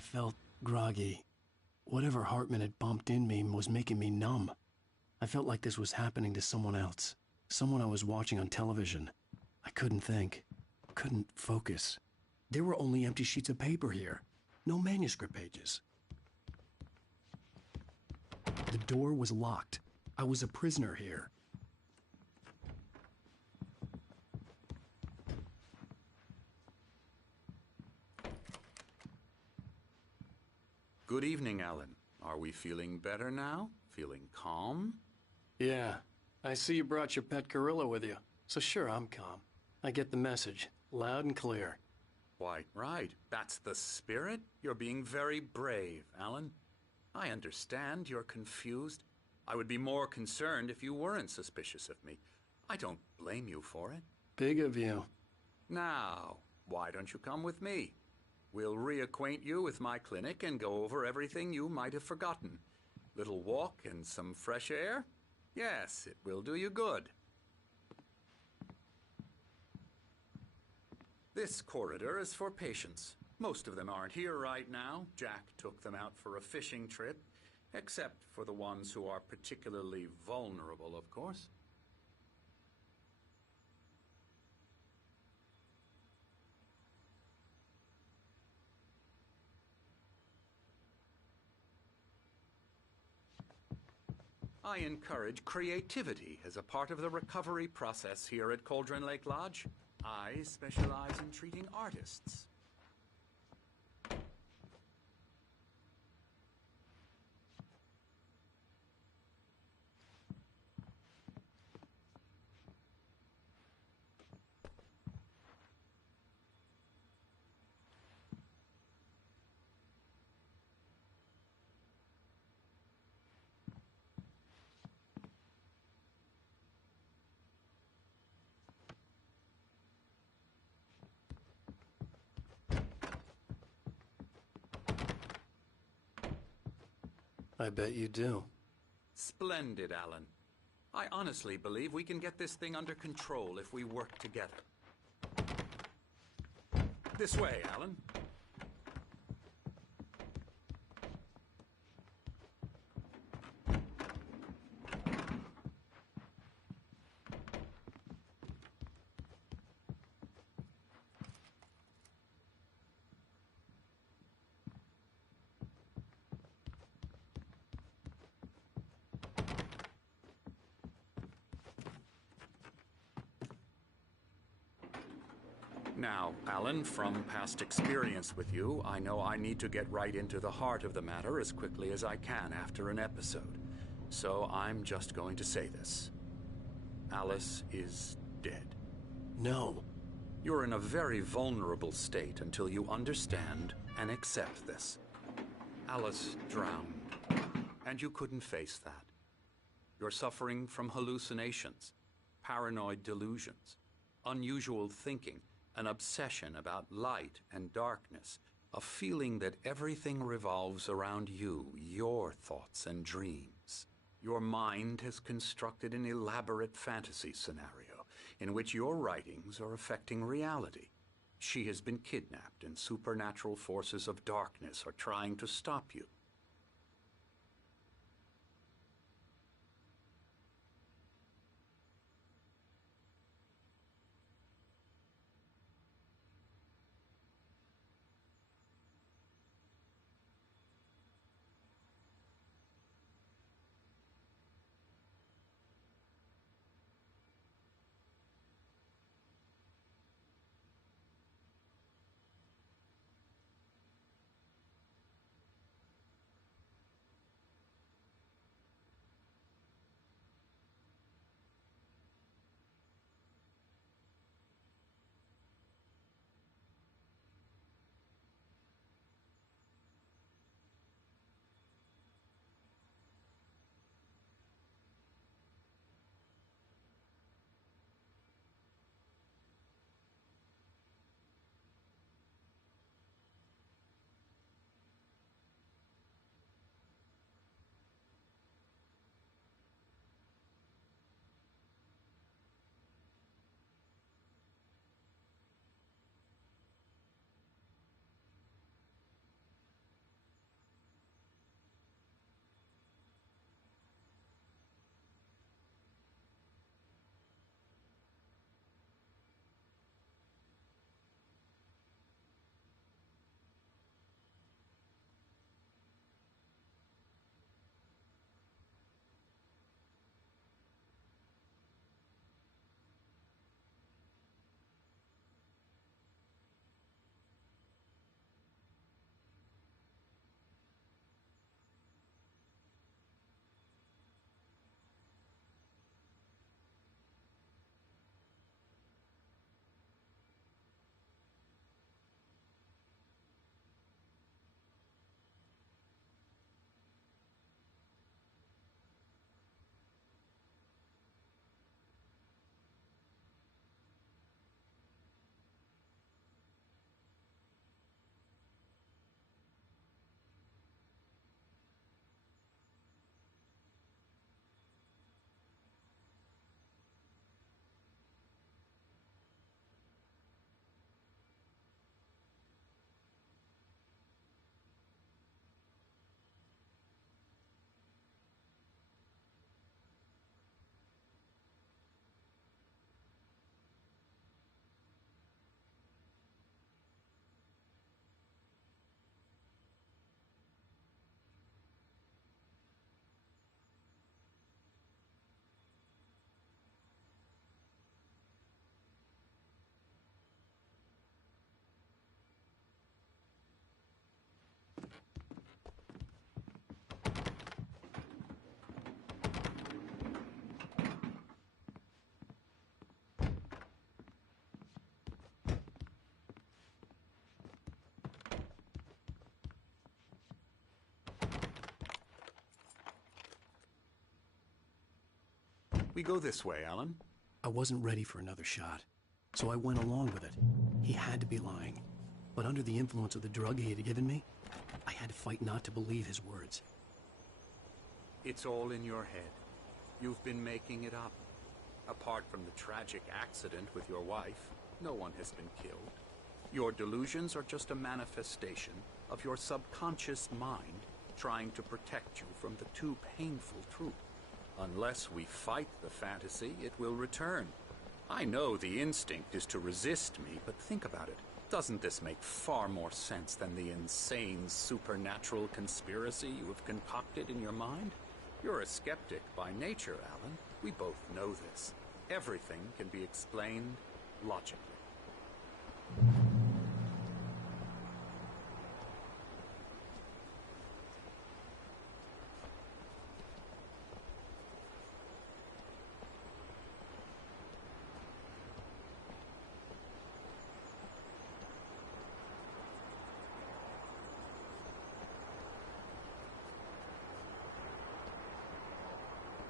I felt groggy. Whatever Hartman had bumped in me was making me numb. I felt like this was happening to someone else. Someone I was watching on television. I couldn't think. Couldn't focus. There were only empty sheets of paper here. No manuscript pages. The door was locked. I was a prisoner here. Good evening, Alan. Are we feeling better now? Feeling calm? Yeah. I see you brought your pet gorilla with you. So sure, I'm calm. I get the message. Loud and clear. Quite right. That's the spirit. You're being very brave, Alan. I understand you're confused. I would be more concerned if you weren't suspicious of me. I don't blame you for it. Big of you. Now, why don't you come with me? We'll reacquaint you with my clinic and go over everything you might have forgotten. Little walk and some fresh air? Yes, it will do you good. This corridor is for patients. Most of them aren't here right now. Jack took them out for a fishing trip, except for the ones who are particularly vulnerable, of course. I encourage creativity as a part of the recovery process here at Cauldron Lake Lodge. I specialize in treating artists. I bet you do. Splendid, Alan. I honestly believe we can get this thing under control if we work together. This way, Alan. Now, Alan, from past experience with you, I know I need to get right into the heart of the matter as quickly as I can after an episode. So I'm just going to say this. Alice is dead. No. You're in a very vulnerable state until you understand and accept this. Alice drowned, and you couldn't face that. You're suffering from hallucinations, paranoid delusions, unusual thinking, an obsession about light and darkness, a feeling that everything revolves around you, your thoughts and dreams. Your mind has constructed an elaborate fantasy scenario in which your writings are affecting reality. She has been kidnapped and supernatural forces of darkness are trying to stop you. We go this way, Alan. I wasn't ready for another shot, so I went along with it. He had to be lying. But under the influence of the drug he had given me, I had to fight not to believe his words. It's all in your head. You've been making it up. Apart from the tragic accident with your wife, no one has been killed. Your delusions are just a manifestation of your subconscious mind trying to protect you from the too painful truth. Unless we fight the fantasy, it will return. I know the instinct is to resist me, but think about it. Doesn't this make far more sense than the insane supernatural conspiracy you have concocted in your mind? You're a skeptic by nature, Alan. We both know this. Everything can be explained logically.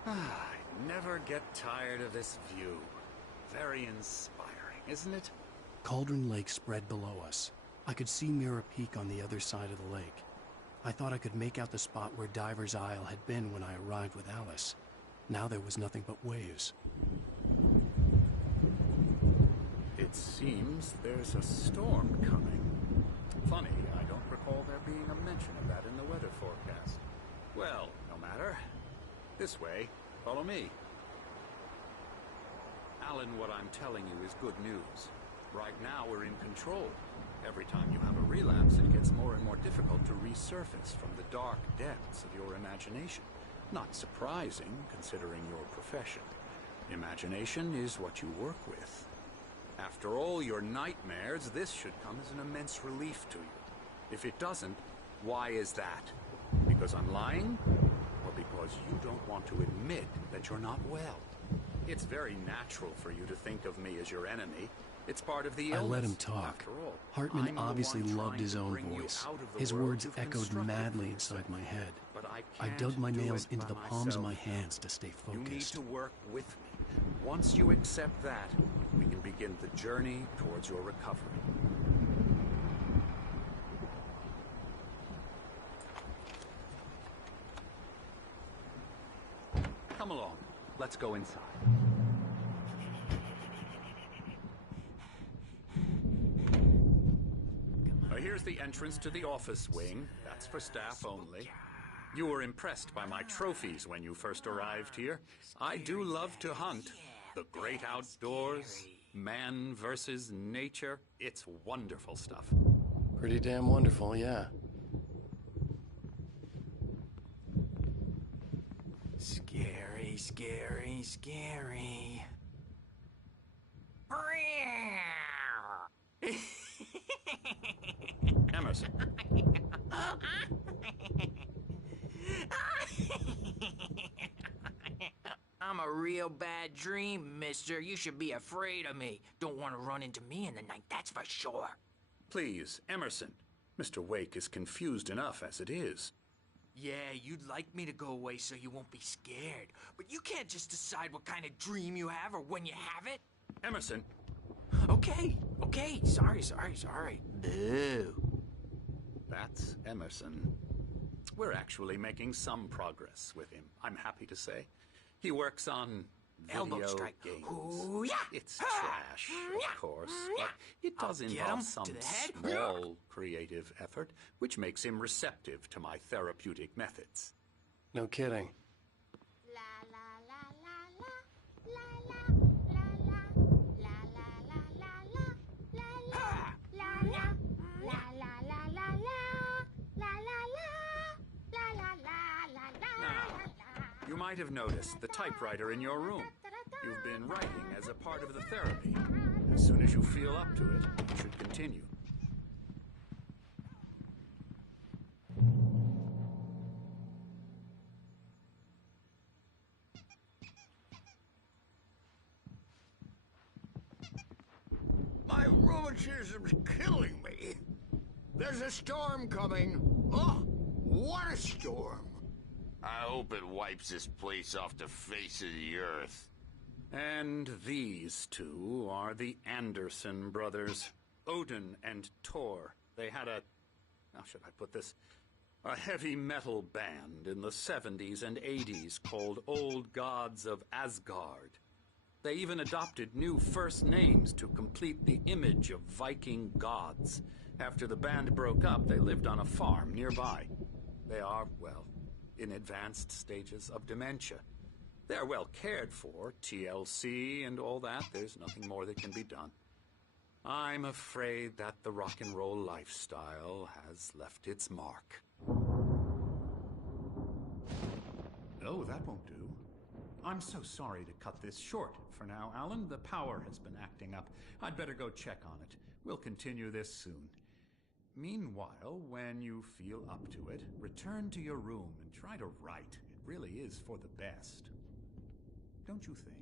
I never get tired of this view. Very inspiring, isn't it? Cauldron Lake spread below us. I could see Mirror Peak on the other side of the lake. I thought I could make out the spot where Diver's Isle had been when I arrived with Alice. Now there was nothing but waves. It seems there's a storm coming. Funny, I don't recall there being a mention of that in the weather forecast. Well, no matter. This way. Follow me. Alan, what I'm telling you is good news. Right now we're in control. Every time you have a relapse, it gets more and more difficult to resurface from the dark depths of your imagination. Not surprising, considering your profession. Imagination is what you work with. After all your nightmares, this should come as an immense relief to you. If it doesn't, why is that? Because I'm lying? Or because you don't want to admit that you're not well? It's very natural for you to think of me as your enemy. It's part of the illness. I let him talk. After all, Hartman obviously loved his own bring you voice. out of the His world words you've echoed constructed madly for inside yourself. my head. But I can't dug my do nails it into by the palms of my myself. hands to stay You need focused. to work with me. Once you accept that, we can begin the journey towards your recovery. Come along. Let's go inside. Here's the entrance to the office wing. That's for staff only. You were impressed by my trophies when you first arrived here. I do love to hunt. The great outdoors, man versus nature. It's wonderful stuff. Pretty damn wonderful, yeah. Scary, scary, scary. Emerson. I'm a real bad dream, mister. You should be afraid of me. Don't want to run into me in the night, that's for sure. Please, Emerson. Mr. Wake is confused enough as it is. Yeah, you'd like me to go away so you won't be scared. But you can't just decide what kind of dream you have or when you have it. Emerson. Okay. Sorry. Boo. That's Emerson. We're actually making some progress with him, I'm happy to say. He works on Elbow video strike. games. Ooh, yeah. It's trash, of course, but it does I'll get involve him some to the head. small creative effort, which makes him receptive to my therapeutic methods. No kidding. You might have noticed the typewriter in your room. You've been writing as a part of the therapy. As soon as you feel up to it, you should continue. My rheumatism's killing me. There's a storm coming. Oh, what a storm. I hope it wipes this place off the face of the earth. And these two are the Anderson brothers, Odin and Tor. They had a, how should I put this, a heavy metal band in the 70s and 80s called Old Gods of Asgard. They even adopted new first names to complete the image of Viking gods. After the band broke up, they lived on a farm nearby. They are, well, in advanced stages of dementia. They're well cared for, TLC and all that. There's nothing more that can be done. I'm afraid that the rock and roll lifestyle has left its mark. Oh, that won't do. I'm so sorry to cut this short for now, Alan. The power has been acting up. I'd better go check on it. We'll continue this soon. Meanwhile, when you feel up to it, return to your room and try to write. It really is for the best. Don't you think?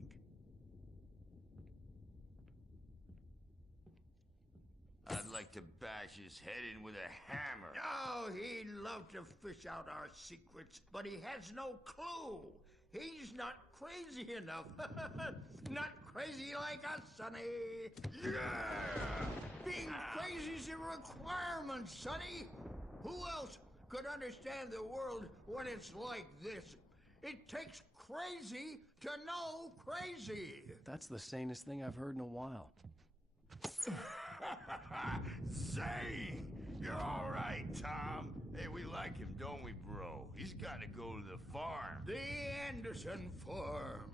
I'd like to bash his head in with a hammer. Oh, he'd love to fish out our secrets, but he has no clue. He's not crazy enough. Not crazy like us, Sonny. Yeah! Being crazy's a requirement, Sonny. Who else could understand the world when it's like this? It takes crazy to know crazy. That's the sanest thing I've heard in a while. Zane! You're all right, Tom. Hey, we like him, don't we, bro? He's got to go to the farm. The Anderson Farm.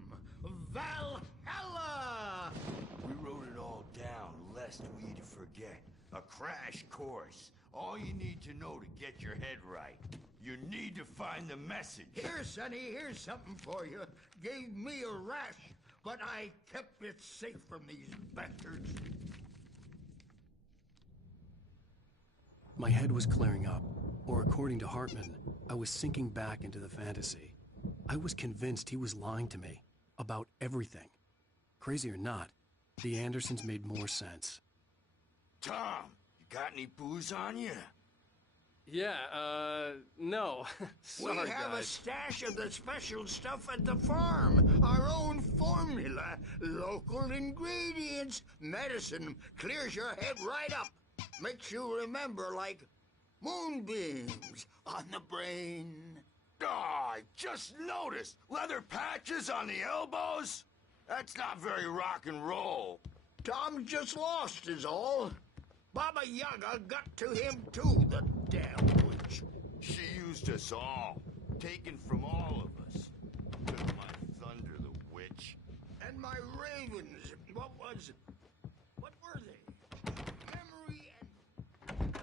Valhalla! We wrote it all down, lest we forget. A crash course. All you need to know to get your head right. You need to find the message. Here, Sonny, here's something for you. Gave me a rash, but I kept it safe from these bastards. My head was clearing up, or according to Hartman, I was sinking back into the fantasy. I was convinced he was lying to me about everything. Crazy or not, the Andersons made more sense. Tom, you got any booze on you? Yeah, no. Sorry, we have guys. a stash of the special stuff at the farm. Our own formula. Local ingredients. Medicine clears your head right up. Makes you remember like moonbeams on the brain. Oh, I just noticed. Leather patches on the elbows? That's not very rock and roll. Tom just lost is all. Baba Yaga got to him too, the damn witch. She used us all. Taken from all of us. Took my thunder, the witch. And my ravens. What were they? Memory and...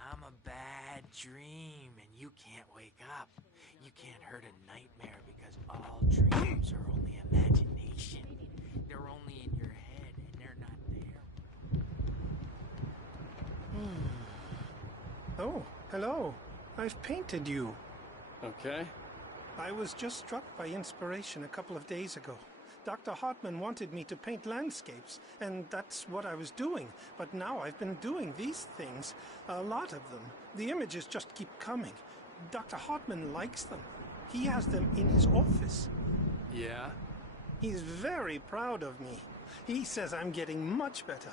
I'm a bad dream, and you can't wake up. You can't hurt a nightmare because all dreams are only imagination. They're only in your head, and they're not there. Oh, hello. I've painted you. Okay. I was just struck by inspiration a couple of days ago. Dr. Hartman wanted me to paint landscapes, and that's what I was doing. But now I've been doing these things, a lot of them. The images just keep coming. Dr. Hartman likes them. He has them in his office. Yeah? He's very proud of me. He says I'm getting much better.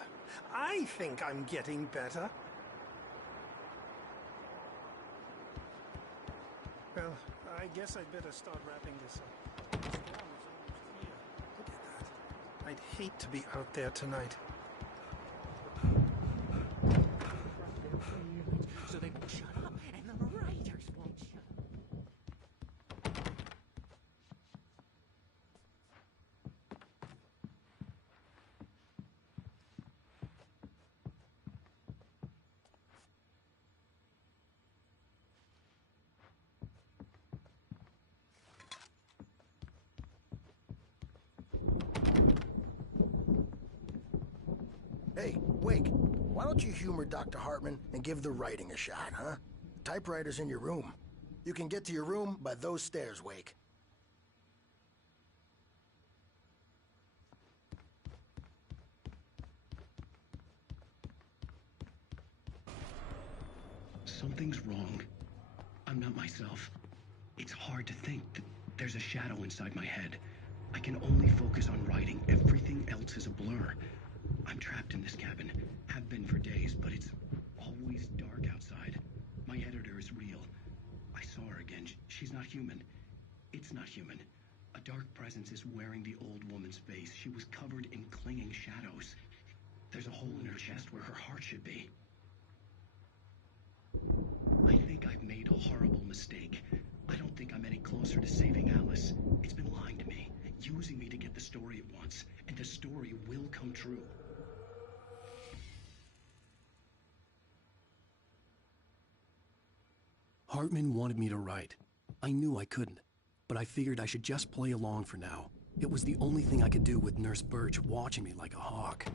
I think I'm getting better. Well, I guess I'd better start wrapping this up. The storm is almost here. Look at that. I'd hate to be out there tonight. So they won't shut up, and the writers won't shut up. Hey, Wake, why don't you humor Dr. Hartman and give the writing a shot, huh? Typewriter's in your room. You can get to your room by those stairs, Wake. Something's wrong. I'm not myself. It's hard to think There's a shadow inside my head. I can only focus on writing. Everything else is a blur. I'm trapped in this cabin. Have been for days, but it's always dark outside. My editor is real. I saw her again. She's not human. It's not human. A dark presence is wearing the old woman's face. She was covered in clinging shadows. There's a hole in her chest where her heart should be. I think I've made a horrible mistake. I don't think I'm any closer to saving Alice. It's been lying to me, using me to get the story it wants, and the story will come true. Hartman wanted me to write. I knew I couldn't, but I figured I should just play along for now. It was the only thing I could do with Nurse Birch watching me like a hawk.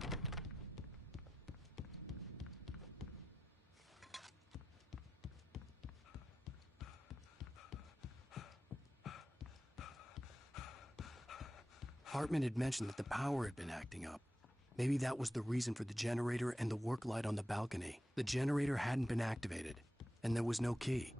Hartman had mentioned that the power had been acting up. Maybe that was the reason for the generator and the work light on the balcony. The generator hadn't been activated, and there was no key.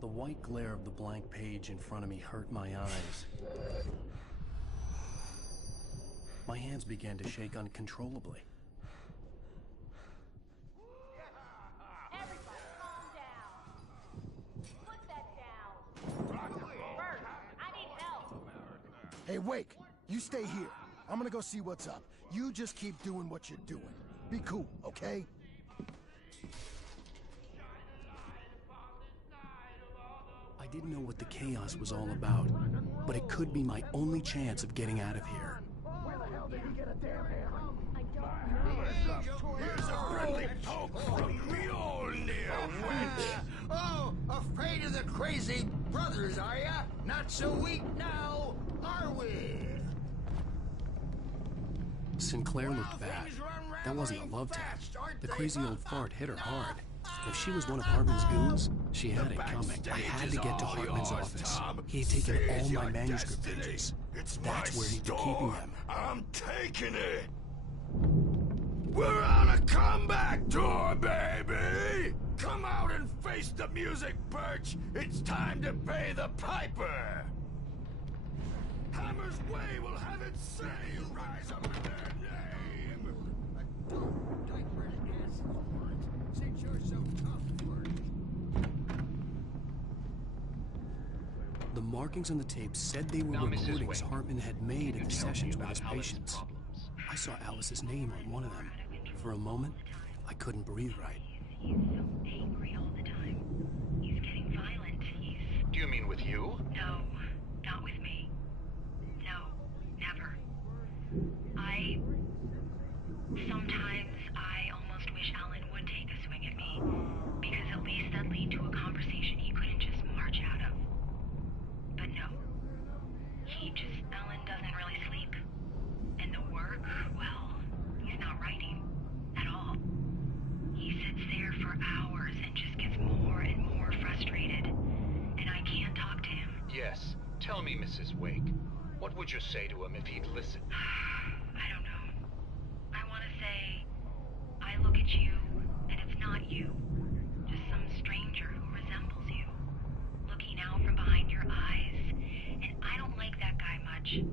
The white glare of the blank page in front of me hurt my eyes. My hands began to shake uncontrollably. Everybody calm down. Put that down. Bert, I need help. Hey, Wake, you stay here. I'm gonna go see what's up. You just keep doing what you're doing. Be cool, okay? I didn't know what the chaos was all about, but it could be my only chance of getting out of here. Where the hell did he get a damn hammer? I don't know. Here's a friendly poke from Mjolnir, wench! Oh, afraid of the crazy brothers, are ya? Not so weak now, are we? Sinclair looked bad. That wasn't a love tap. The crazy old fart hit her hard. If she was one of Hartman's goons, she had it coming. I had to get to Hartman's office. He had taken all my manuscript pages. That's where he'd be keeping them. I'm taking it! We're on a comeback tour, baby! Come out and face the music, Birch! It's time to pay the piper! Hammer's Way will have its say! Rise up in their name! Since you're so tough for it. The markings on the tape said they were recordings Hartman had made at the sessions with his patients. I saw Alice's name on one of them. For a moment, I couldn't breathe right. He's so angry all the time. He's getting violent. Do you mean with you? No, not with me. No, never. Sometimes I almost wish Alan would take a swing at me, because at least that'd lead to a conversation he couldn't just march out of. But no. Alan doesn't really sleep. And the work, well, he's not writing at all. He sits there for hours and just gets more and more frustrated. And I can't talk to him. Yes. Tell me, Mrs. Wake. What would you say to him if he'd listen? I don't know. I want to say, I look at you, and it's not you. Just some stranger who resembles you. Looking out from behind your eyes. And I don't like that guy much.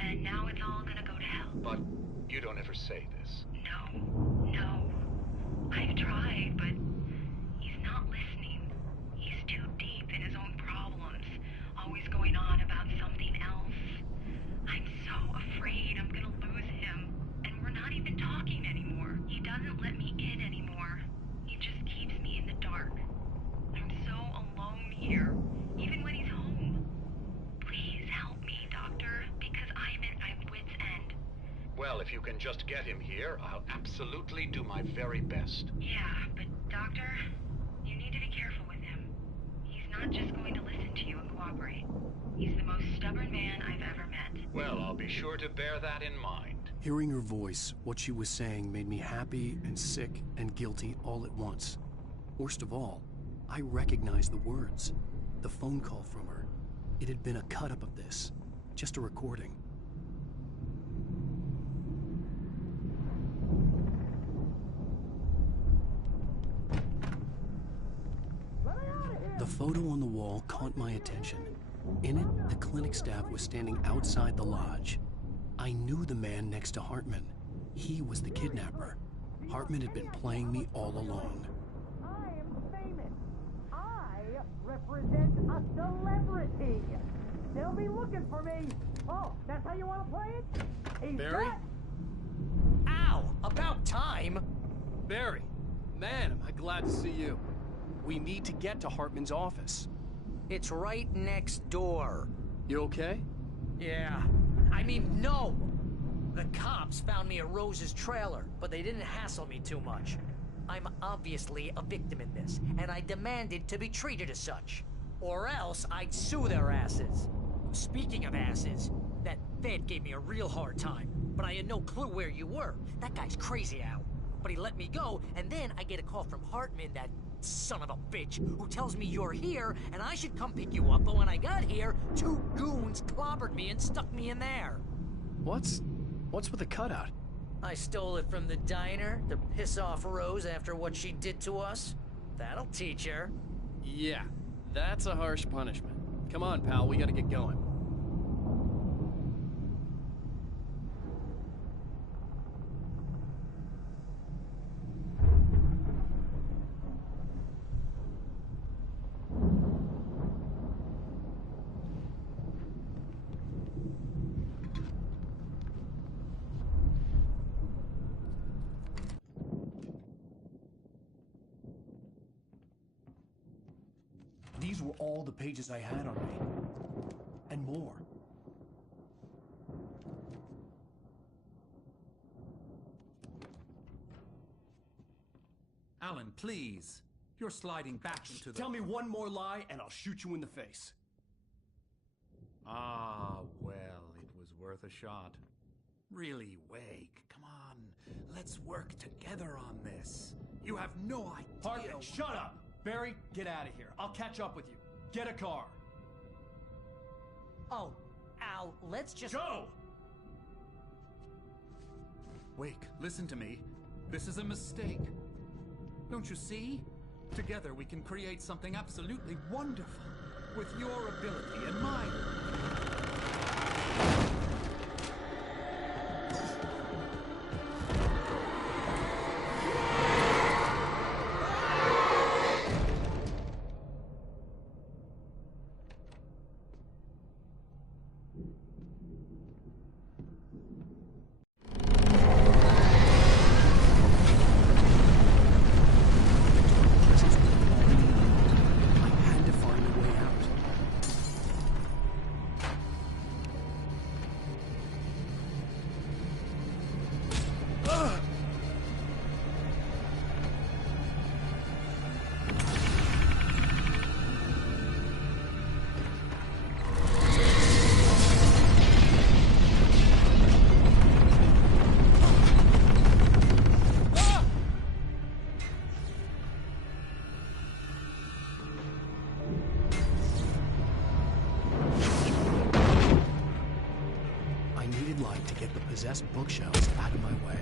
And now it's all gonna go to hell. But you don't ever say this. No. I've tried, but he's not listening. He's too deep in his own problems. Always going on about something else. I'm so afraid I'm gonna lose him. And we're not even talking anymore. He doesn't let me in anymore. He just keeps me in the dark. I'm so alone here, even when he's home. Please help me, Doctor, because I'm at my wit's end. Well, if you can just get him here, I'll absolutely do my very best. Yeah, but Doctor, you need to be careful with him. He's not just going to listen to you and cooperate. He's the most stubborn man I've ever met. Well, I'll be sure to bear that in mind. Hearing her voice, what she was saying made me happy and sick and guilty all at once. Worst of all, I recognized the words. The phone call from her. It had been a cut-up of this. Just a recording. The photo on the wall caught my attention. In it, the clinic staff was standing outside the lodge. I knew the man next to Hartman. He was the kidnapper. Hartman had been playing me all along. I am famous. I represent a celebrity. They'll be looking for me. Oh, that's how you want to play it? He's Barry? dead. Ow! About time! Barry, man, am I glad to see you. We need to get to Hartman's office. It's right next door. You okay? Yeah. I mean, no! The cops found me at Rose's trailer, but they didn't hassle me too much. I'm obviously a victim in this, and I demanded to be treated as such. Or else I'd sue their asses. Speaking of asses, that Fed gave me a real hard time, but I had no clue where you were. That guy's crazy, Al. But he let me go, and then I get a call from Hartman, that son of a bitch, who tells me you're here, and I should come pick you up, but when I got here, 2 goons clobbered me and stuck me in there. What's with the cutout? I stole it from the diner to piss off Rose after what she did to us. That'll teach her. Yeah, that's a harsh punishment. Come on, pal, we gotta get going. These were all the pages I had on me. And more. Alan, please. You're sliding back into the... Tell me one more lie and I'll shoot you in the face. Ah, well, it was worth a shot. Really, Wake, come on. Let's work together on this. You have no idea... Hartman, shut up! Barry, get out of here. I'll catch up with you. Get a car. Oh, Al, let's just... Go! Wake, listen to me. This is a mistake. Don't you see? Together we can create something absolutely wonderful. With your ability and mine. Possessed bookshelves out of my way.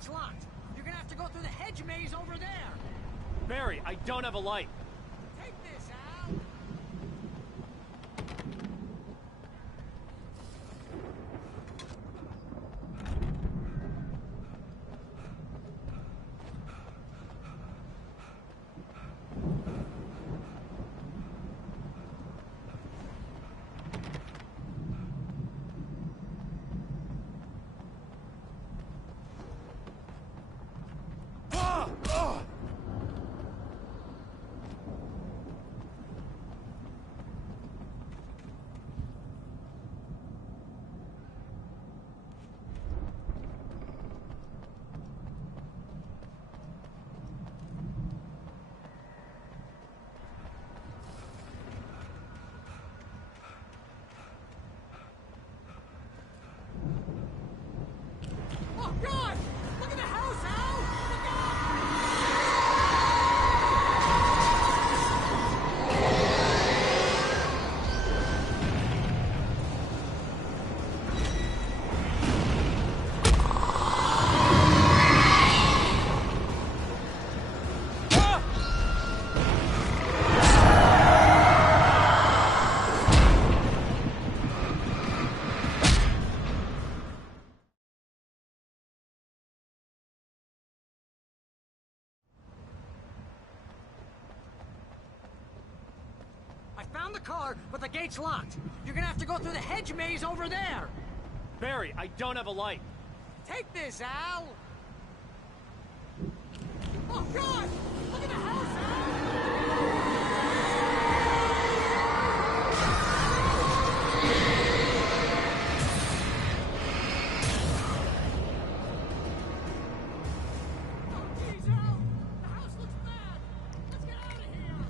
gate's locked. You're gonna have to go through the hedge maze over there. Barry, I don't have a light. Take this, Al. Oh, God! Look at the house, Al! Look out! I found the car, but the gate's locked. You're gonna have to go through the hedge maze over there. Barry, I don't have a light. Take this, Al. Oh, God! Look at the house, Al! Oh, geez, Al! The house looks bad! Let's get out of here!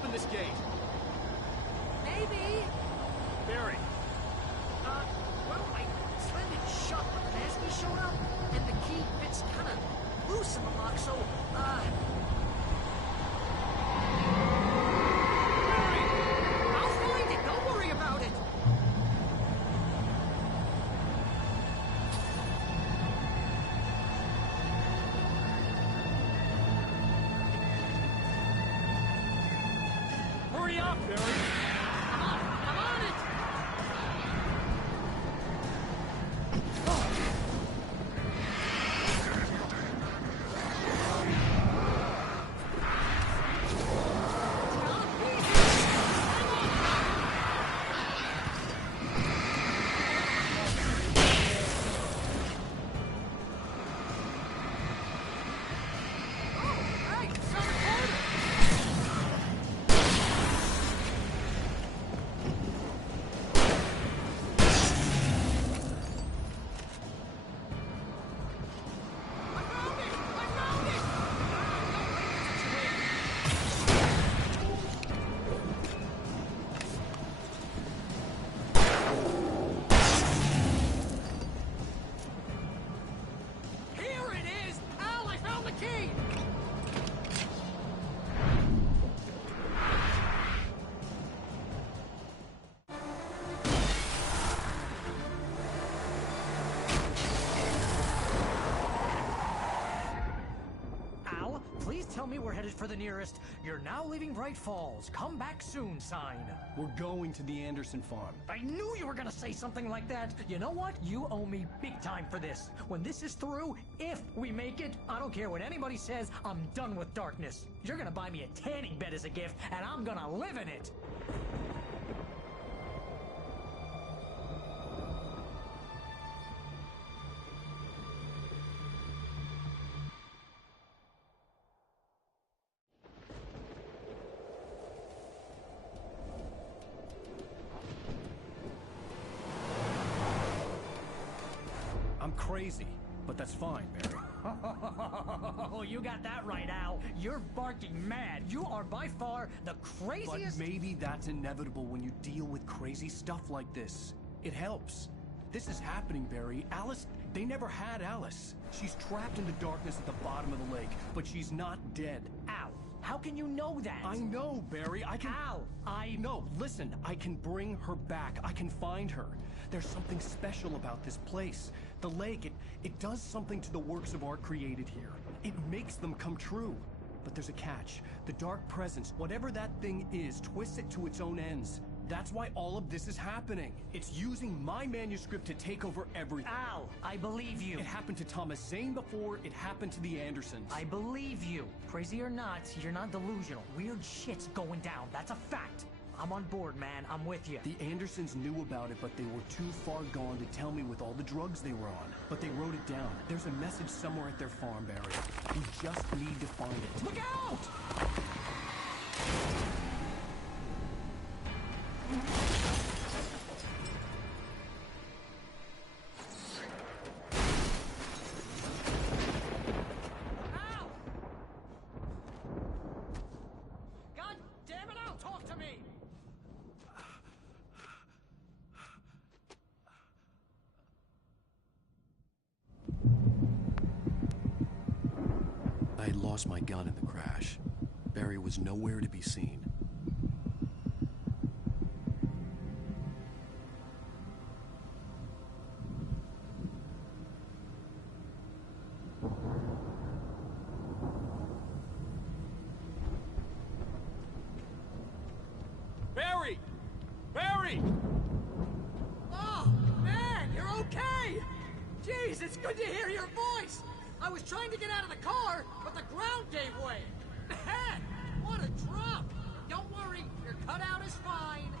open this gate? Maybe. Barry. Well, I slammed it shut when the Nasty showed up, and the key fits kind of loose in the lock, so, Barry! I'll find it, don't worry about it! Hurry up, Barry! I'm on it! Tell me we're headed for the nearest "You're now leaving Bright Falls. Come back soon" sign. We're going to the Anderson farm. I knew you were gonna say something like that. You know what? You owe me big time for this. When this is through, if we make it, I don't care what anybody says, I'm done with darkness. You're gonna buy me a tanning bed as a gift, and I'm gonna live in it. I'm crazy, but that's fine, Barry. Oh, you got that right, Al. You're barking mad. You are by far the craziest... But maybe that's inevitable when you deal with crazy stuff like this. It helps. This is happening, Barry. Alice, they never had Alice. She's trapped in the darkness at the bottom of the lake, but she's not dead. Al, how can you know that? I know, Barry. I can... Al, No, listen. I can bring her back. I can find her. There's something special about this place. The lake, it does something to the works of art created here. It makes them come true. But there's a catch. The dark presence, whatever that thing is, twists it to its own ends. That's why all of this is happening. It's using my manuscript to take over everything. Al, I believe you. It happened to Thomas Zane before, it happened to the Andersons. I believe you. Crazy or not, you're not delusional. Weird shit's going down. That's a fact. I'm on board, man. I'm with you. The Andersons knew about it, but they were too far gone to tell me with all the drugs they were on. But they wrote it down. There's a message somewhere at their farm, Barry. We just need to find it. Look out! God damn it, Al, talk to me! I had lost my gun in the crash. Barry was nowhere to be seen. Barry! Barry! Oh, man, you're okay! Jeez, it's good to hear your voice! I was trying to get out of the car, but the ground gave way. Man, what a drop! Don't worry, your cutout is fine.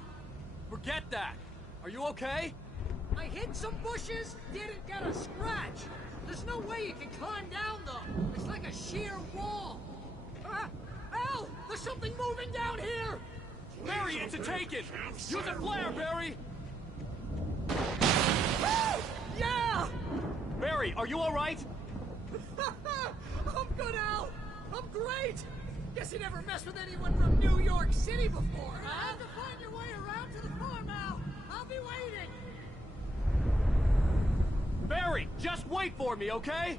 Forget that! Are you okay? I hit some bushes, didn't get a scratch. There's no way you can climb down, though. It's like a sheer wall. Al, there's something moving down here! Barry, it's a take-it! Use a flare, Barry! Yeah! Barry, are you all right? I'm good, Al! I'm great! Guess you never messed with anyone from New York City before, huh? To find your way around to the farm, Al. I'll be waiting. Barry, just wait for me, okay?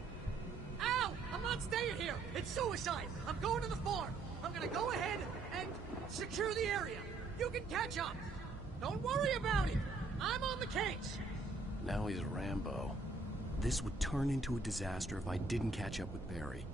Al, I'm not staying here. It's suicide. I'm going to the farm. I'm gonna go ahead and secure the area. You can catch up. Don't worry about it. I'm on the case. Now he's Rambo. This would turn into a disaster if I didn't catch up with Barry.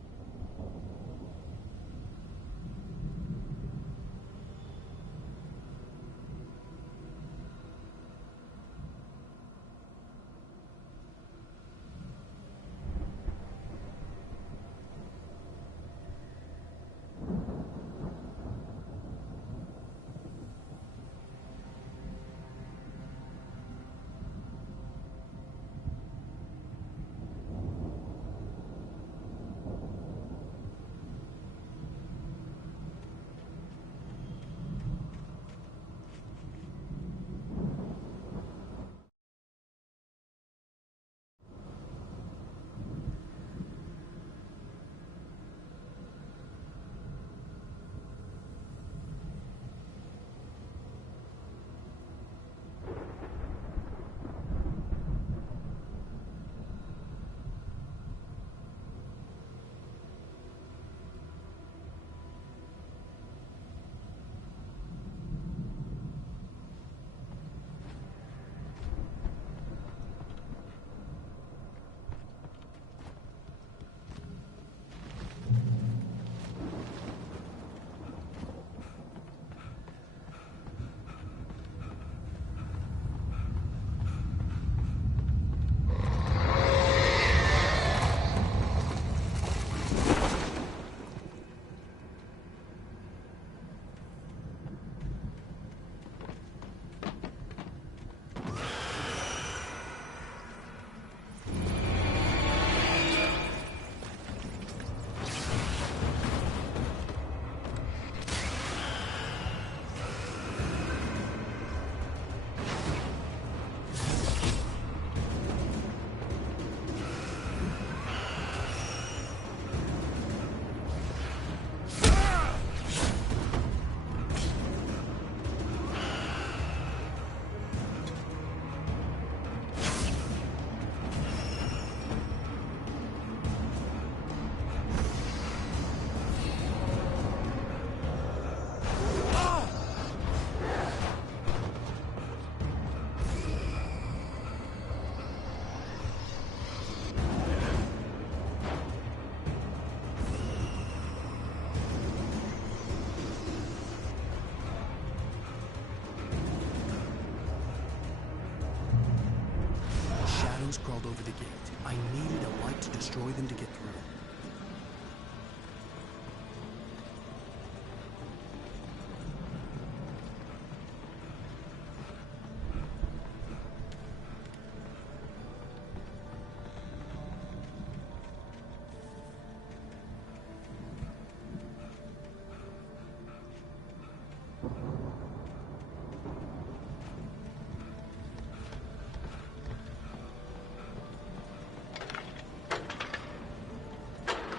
Crawled over the gate. I needed a light to destroy them to get through.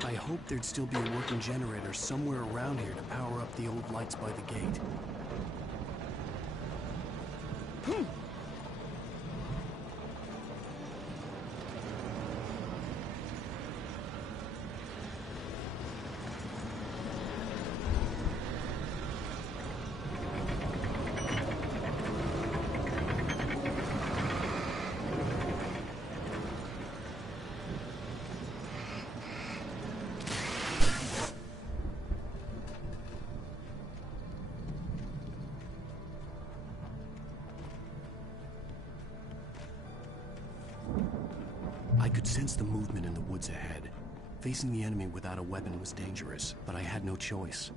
I hoped there'd still be a working generator somewhere around here to power up the old lights by the gate. I could sense the movement in the woods ahead. Facing the enemy without a weapon was dangerous, but I had no choice.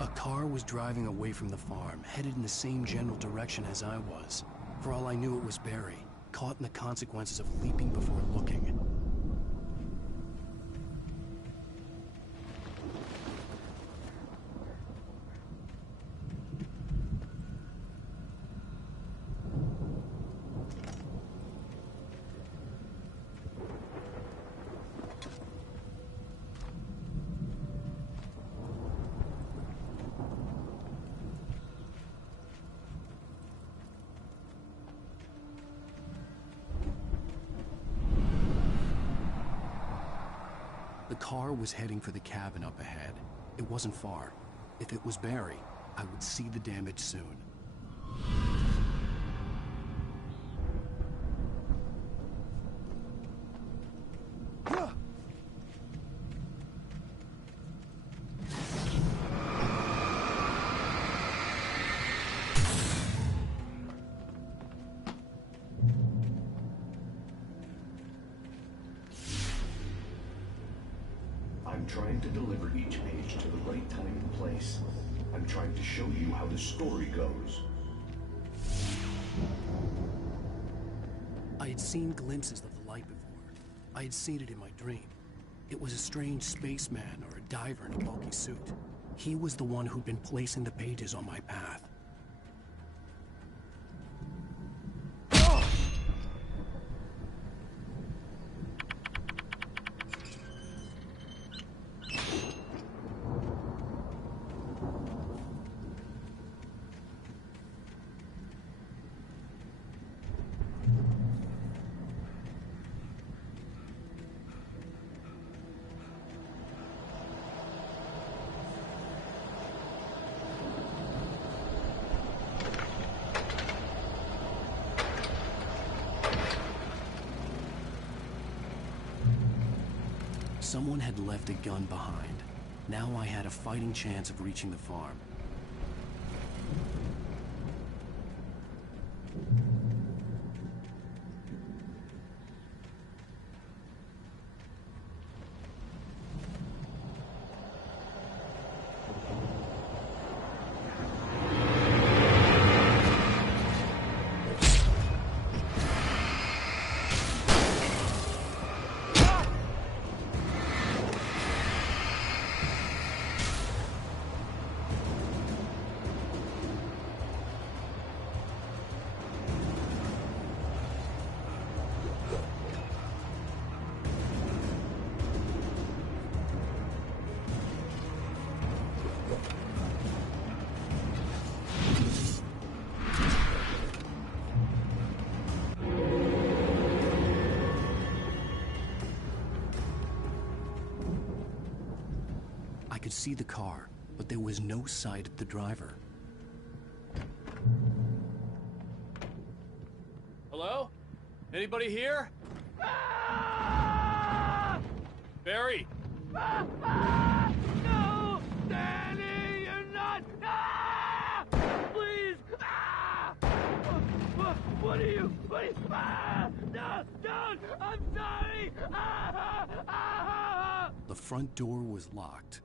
A car was driving away from the farm, headed in the same general direction as I was. For all I knew, it was Barry, caught in the consequences of leaping before looking. The car was heading for the cabin up ahead. It wasn't far. If it was Barry, I would see the damage soon. I'm trying to deliver each page to the right time and place. I'm trying to show you how the story goes. I had seen glimpses of the light before. I had seen it in my dream. It was a strange spaceman or a diver in a bulky suit. He was the one who'd been placing the pages on my path. Someone had left a gun behind. Now I had a fighting chance of reaching the farm. I could see the car, but there was no sight of the driver. Hello? Anybody here? Barry! No! Danny, you're not! Please! What are you? No! Don't! I'm sorry! The front door was locked.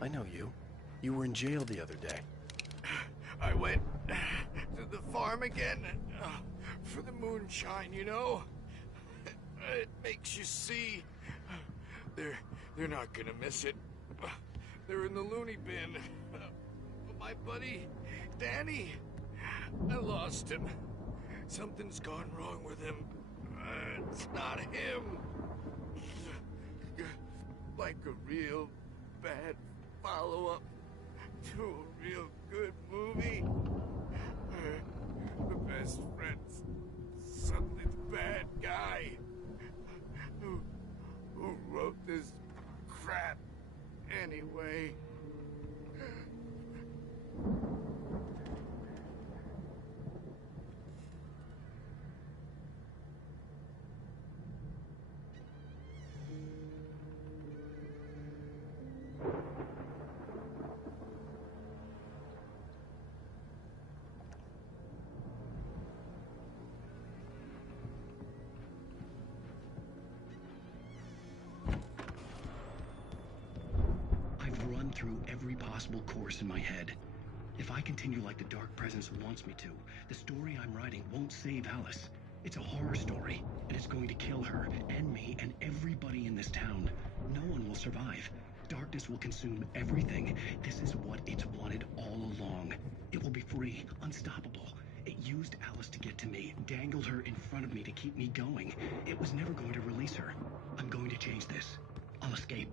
I know you. You were in jail the other day. I went to the farm again for the moonshine, you know? It makes you see. They're not gonna miss it. They're in the loony bin. My buddy, Danny, I lost him. Something's gone wrong with him. It's not him. Like a real bad follow-up to a real good movie. The best friend's suddenly the bad guy. Who wrote this crap anyway? thought through every possible course in my head. If I continue like the Dark Presence wants me to, the story I'm writing won't save Alice. It's a horror story, and it's going to kill her, and me, and everybody in this town. No one will survive. Darkness will consume everything. This is what it's wanted all along. It will be free, unstoppable. It used Alice to get to me, dangled her in front of me to keep me going. It was never going to release her. I'm going to change this. I'll escape.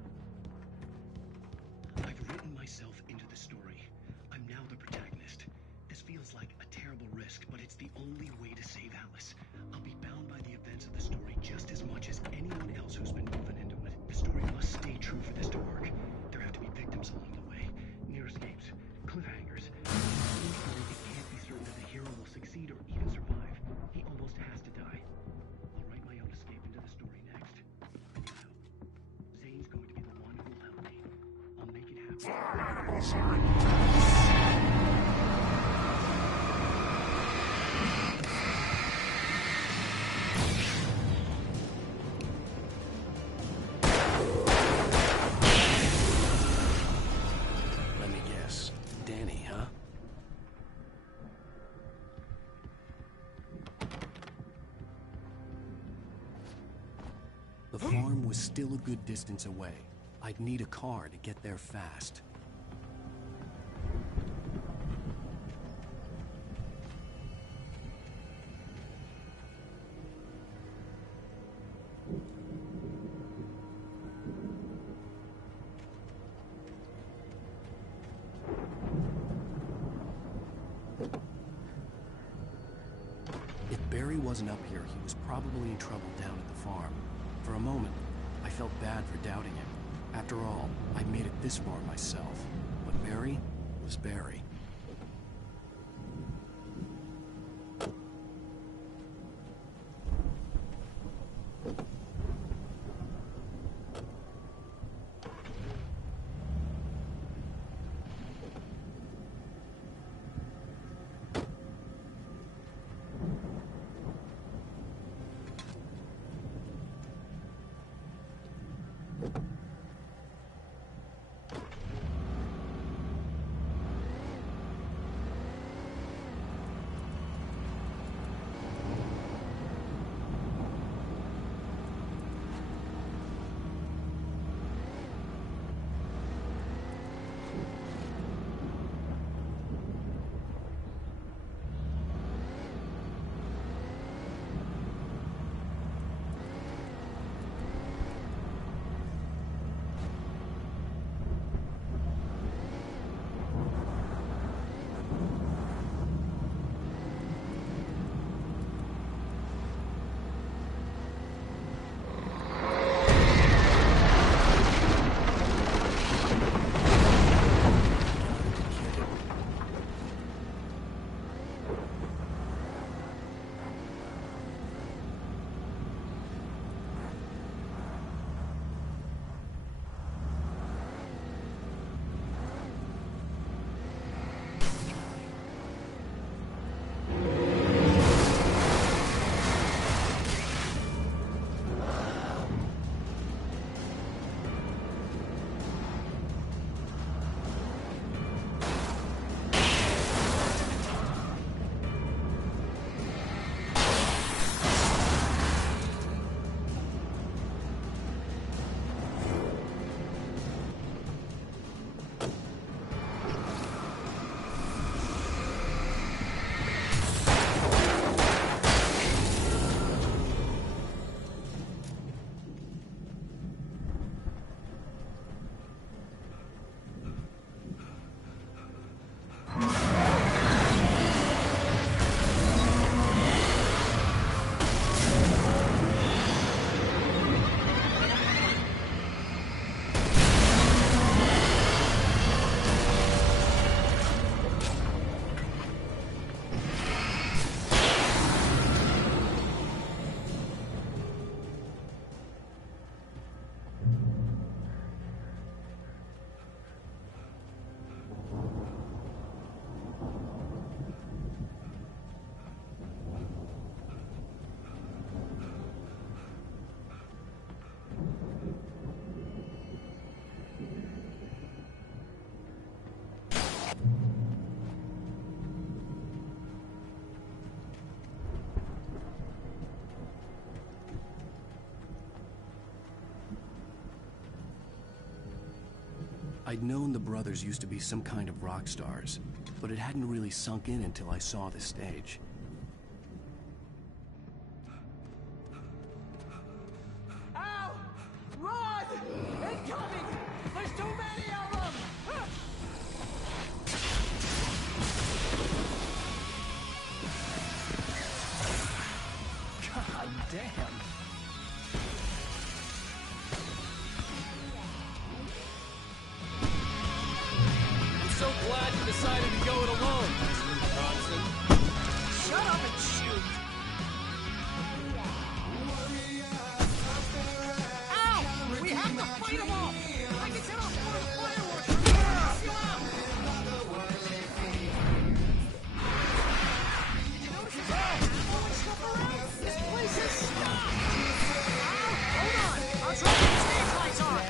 I've written myself into the story. I'm now the protagonist. This feels like a terrible risk, but it's the only way to save Alice. I'll be bound by the events of the story just as much as anyone else who's been woven into it. The story must stay true for this to work. There have to be victims along the way, near escapes, cliffhangers. In the story, it can't be certain that the hero will succeed or even survive. He almost has to die. I'll write my own escape into the story next. Zane's going to be the one who will help me. I'll make it happen. Let me guess. Danny, huh? The farm was still a good distance away. I'd need a car to get there fast. If Barry wasn't up here, he was probably in trouble down at the farm. For a moment, I felt bad for doubting him. After all, I made it this far myself. But Barry was Barry. I'd known the brothers used to be some kind of rock stars, but it hadn't really sunk in until I saw the stage. Ow! Run! Incoming! There's too many of them! God damn. I'm so glad you decided to go it alone, Mr. Johnson. Shut up and shoot! Ow! We have to fight them all! I can set off one of the fireworks from here and help you out! You notice there's ammo and stuff around? This place is stopped! Hold on! I'll try to get the stage lights on!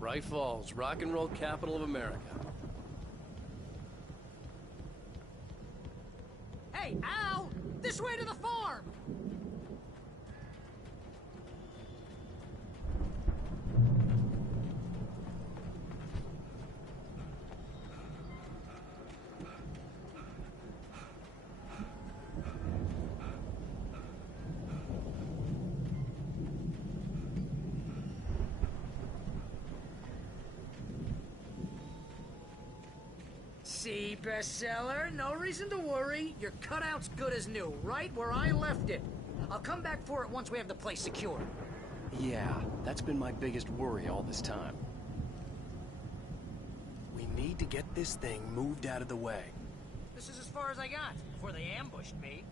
Bright Falls, rock and roll capital of America. Hey, Al! This way to the farm! See, bestseller, no reason to worry. Your cutout's good as new, right where I left it. I'll come back for it once we have the place secured. Yeah, that's been my biggest worry all this time. We need to get this thing moved out of the way. This is as far as I got before they ambushed me.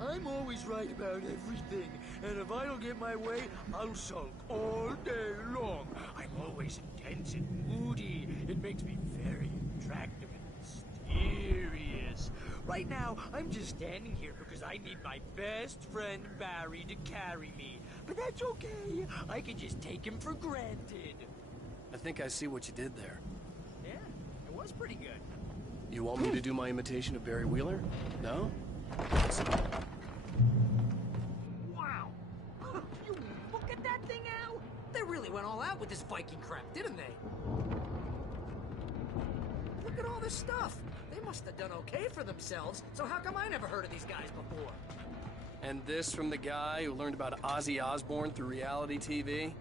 I'm always right about everything, and if I don't get my way, I'll sulk all day long. I'm always intense and moody. It makes me very attractive and mysterious. Right now, I'm just standing here because I need my best friend Barry to carry me. But that's okay. I can just take him for granted. I think I see what you did there. Yeah, it was pretty good. You want me to do my imitation of Barry Wheeler? No? Wow! You look at that thing, Al! They really went all out with this Viking crap, didn't they? Look at all this stuff! They must have done okay for themselves, so how come I never heard of these guys before? And this from the guy who learned about Ozzy Osbourne through reality TV?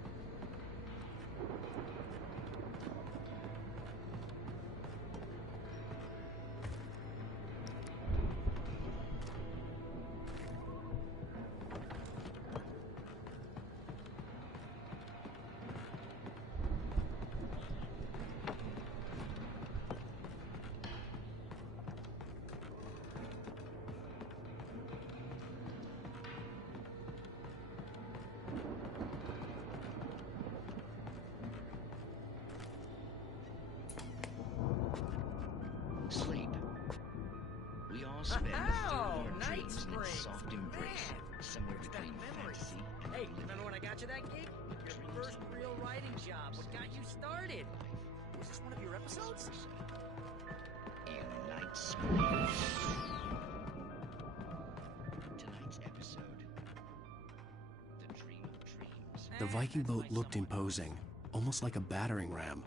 Sleep. We all spend our dreams in its soft embrace, somewhere between fantasy and Hey, remember when I got you that gig? Your first real writing job. What got you started? Was this one of your episodes? In Night School. Tonight's episode, The Dream of Dreams. The Viking boat looked imposing, almost like a battering ram.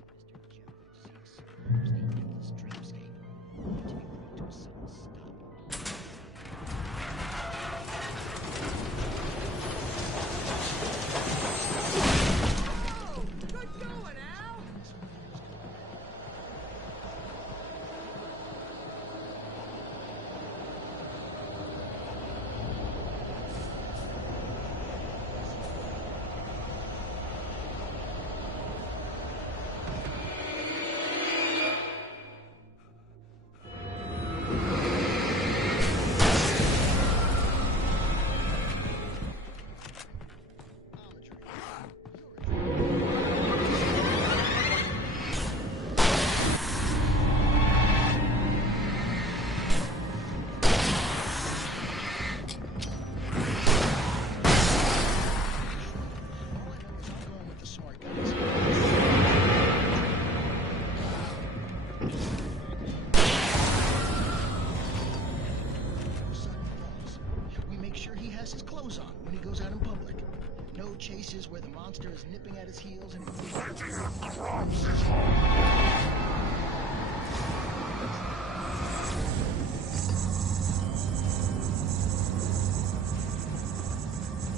Chases where the monster is nipping at his heels and I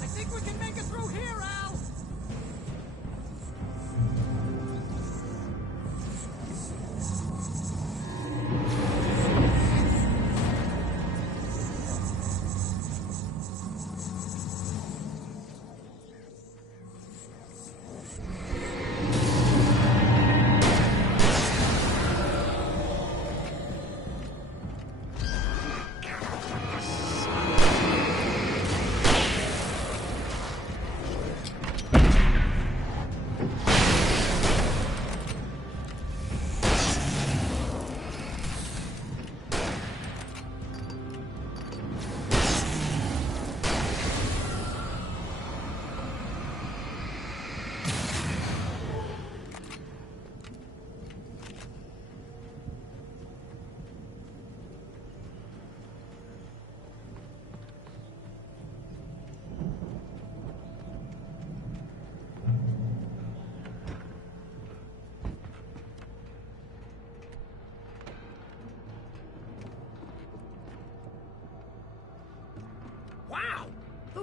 think we can make it through here, Al!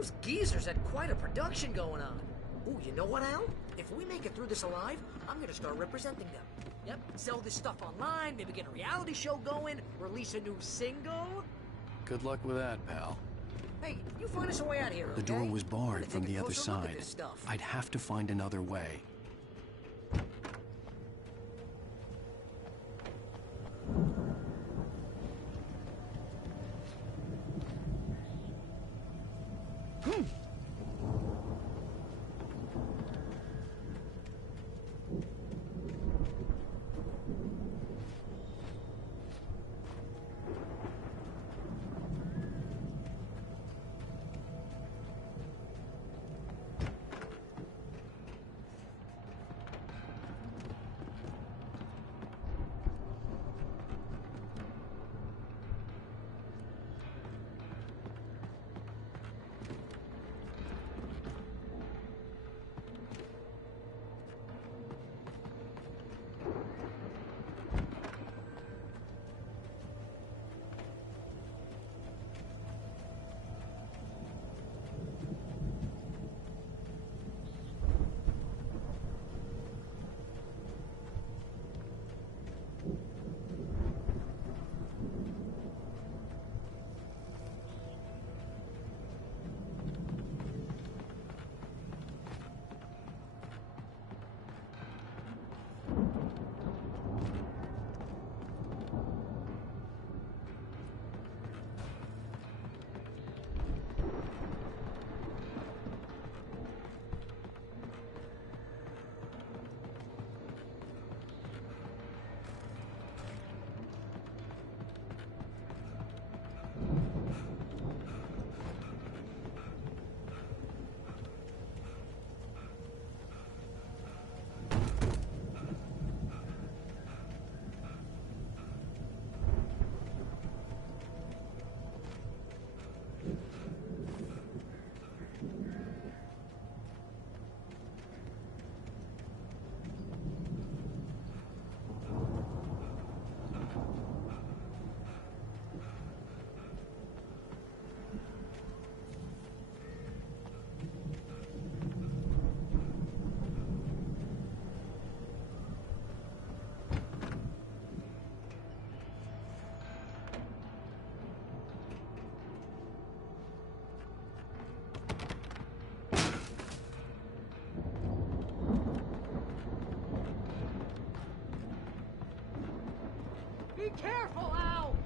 Those geezers had quite a production going on. Ooh, you know what, Al? If we make it through this alive, I'm gonna start representing them. Yep, sell this stuff online, maybe get a reality show going, release a new single. Good luck with that, pal. Hey, you find us a way out of here, okay? The door was barred Take from a the other closer look at side. this stuff. I'd have to find another way. Be careful, Al!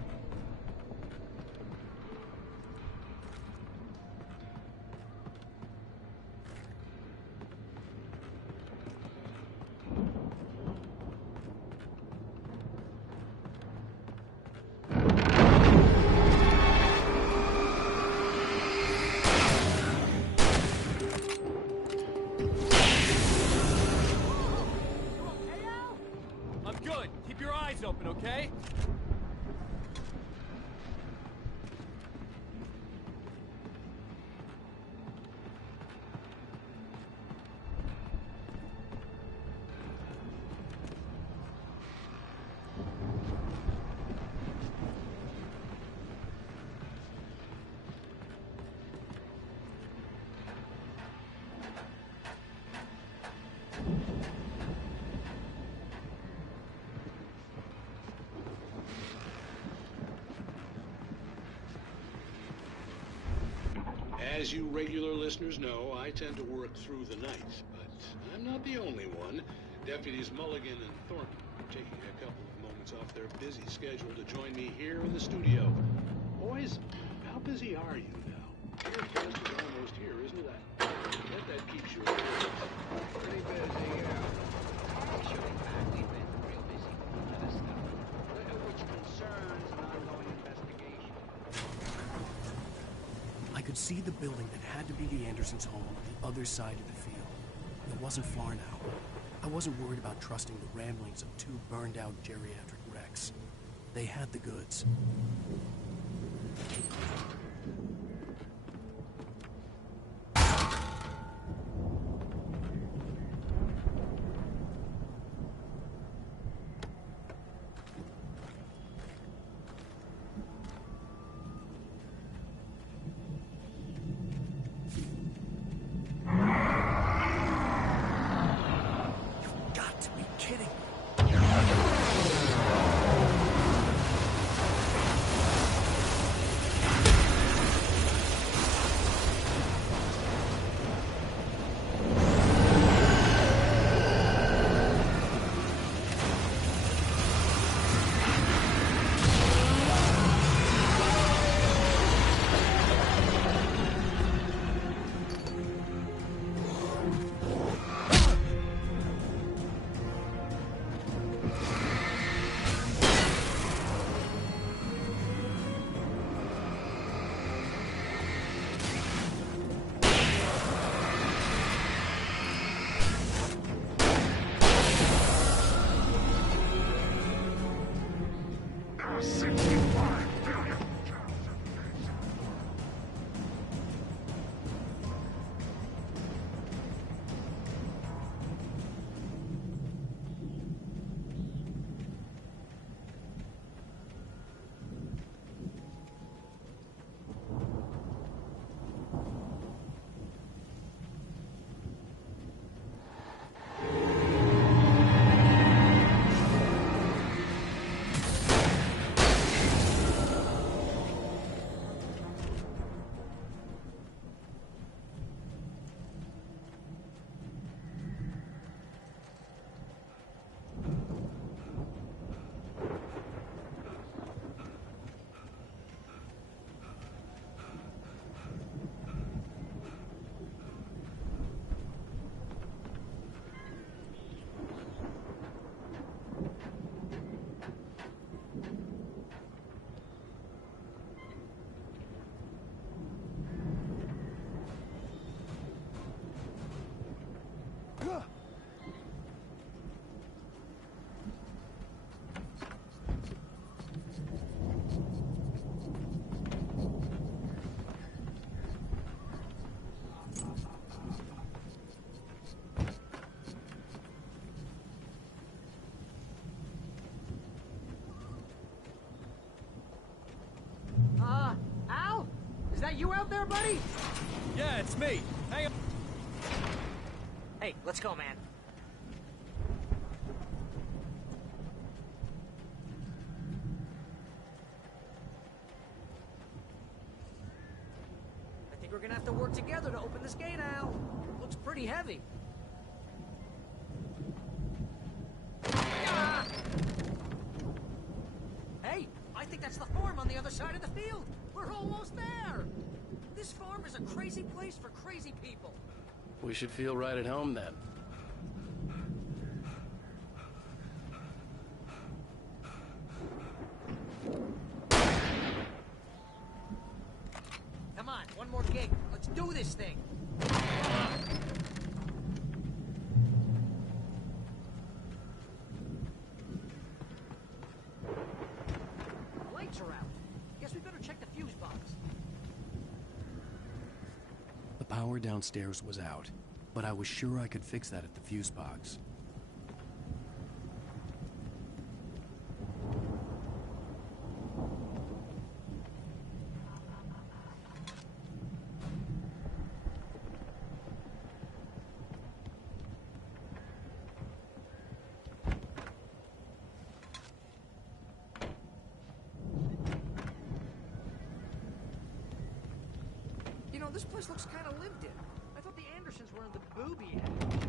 I'm good. Keep your eyes open, okay? As you regular listeners know, I tend to work through the night, but I'm not the only one. Deputies Mulligan and Thornton are taking a couple of moments off their busy schedule to join me here in the studio. Boys, how busy are you now? Your test is almost here, isn't it? I bet that keeps you Pretty busy, yeah. Actually, Pat, we've been real busy with other stuff, which concerns an ongoing investigation. I could see the building that had to be the Andersons' home on the other side of the field. It wasn't far now. I wasn't worried about trusting the ramblings of two burned-out geriatric wrecks. They had the goods. kidding. Al? Is that you out there, buddy? Yeah, it's me. Hang on. Hey, let's go, man. I think we're gonna have to work together to open this gate, Al. Looks pretty heavy. Ah! Hey, I think that's the farm on the other side of the field. We're almost there. This farm is a crazy place for crazy people. We should feel right at home then. Come on, one more gig. Let's do this thing. The lights are out. Guess we better check the fuse box. The power downstairs was out, but I was sure I could fix that at the fuse box. You know, this place looks kind of lived in. I thought the Andersons were in the booby act.